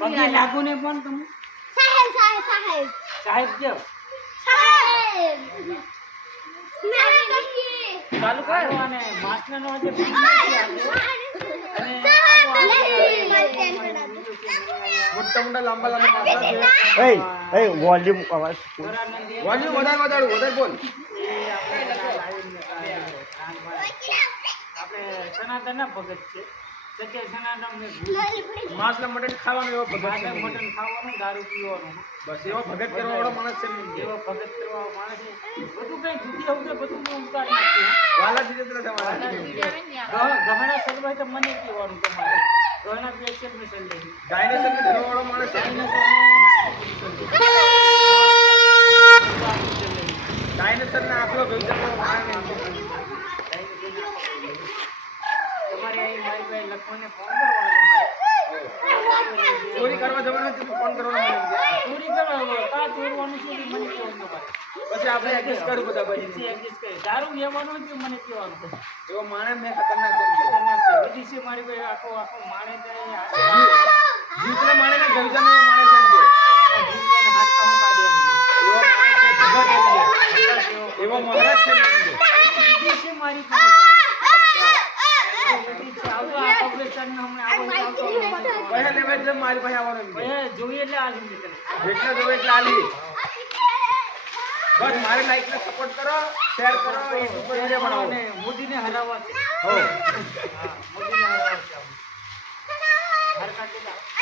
પગે લાગુ ને પણ તમે સાહેબ સાહેબ સાહેબ સાહેબ કેમ સાહેબ ચાલુ કર અને માસ્ટર નો જે અને મોટા મોટા લાંબા લાંબા માથા છે એ વોલ્યુમ અવાજ વોલ્યુમ વધારે બોલ આપણે સનાતન ના ભગત છે સચ્ચે સનાતન ને માસલા મટન ખાવાનું એવો ભગત છે મટન ખાવાનું દારૂ પીવાનું બસ એવો ભગત કરવા વાળો માણસ છે ને એવો ભગત કરવા માણસ છે બધું કઈ જુદી આવશે બધું હું ઉતારી નાખ્યું વાલા દીધે તો તમારા ગહના સલવાય તો મને કહેવાનું તમારે ગહના પેશિયલ મેં સલ લેવી ડાયનેસર ને ધરવા વાળો માણસ છે ડાયનેસર ને આખલો જોઈ શકો તમારે અહીં મારી પાસે લખવાને ફોન કરવાનો ચોરી કરવા જવાનું તો ફોન કરવાનો મને ચોરી કરવા કા ચોરવાનું છે મને કહેવાનું તમારે પછી આપણે એડજસ્ટ કરું બધા પછી પછી એડજસ્ટ કરે દારૂ લેવાનું છે મને કહેવાનું એવો માણસ મેં ખતરનાક છે ખતરનાક છે બધી છે મારી પાસે આખો માણે જીતલે માણે ને ગવજાનો માણસ એમ કે હાથ કામ કાઢી એવો માણસ છે ભગત એમ કે એવો મહારાજ છે એમ કે બધી છે મારી પાસે બધી છે આવતો આ ઓપરેશન હમણાં આવતો પૈસા લેવા જ મારી પાસે આવવાનું એમ કે જોઈએ એટલે આ લીધી તને જેટલા જોવે એટલા આલી બસ મારી લાઈક ને સપોર્ટ કરો શેર કરો યુટ્યુબ પર વિડિયો બનાવો અને મોદીને હરાવવા છે હો હા મોદીને હરાવવા છે હર કાઢી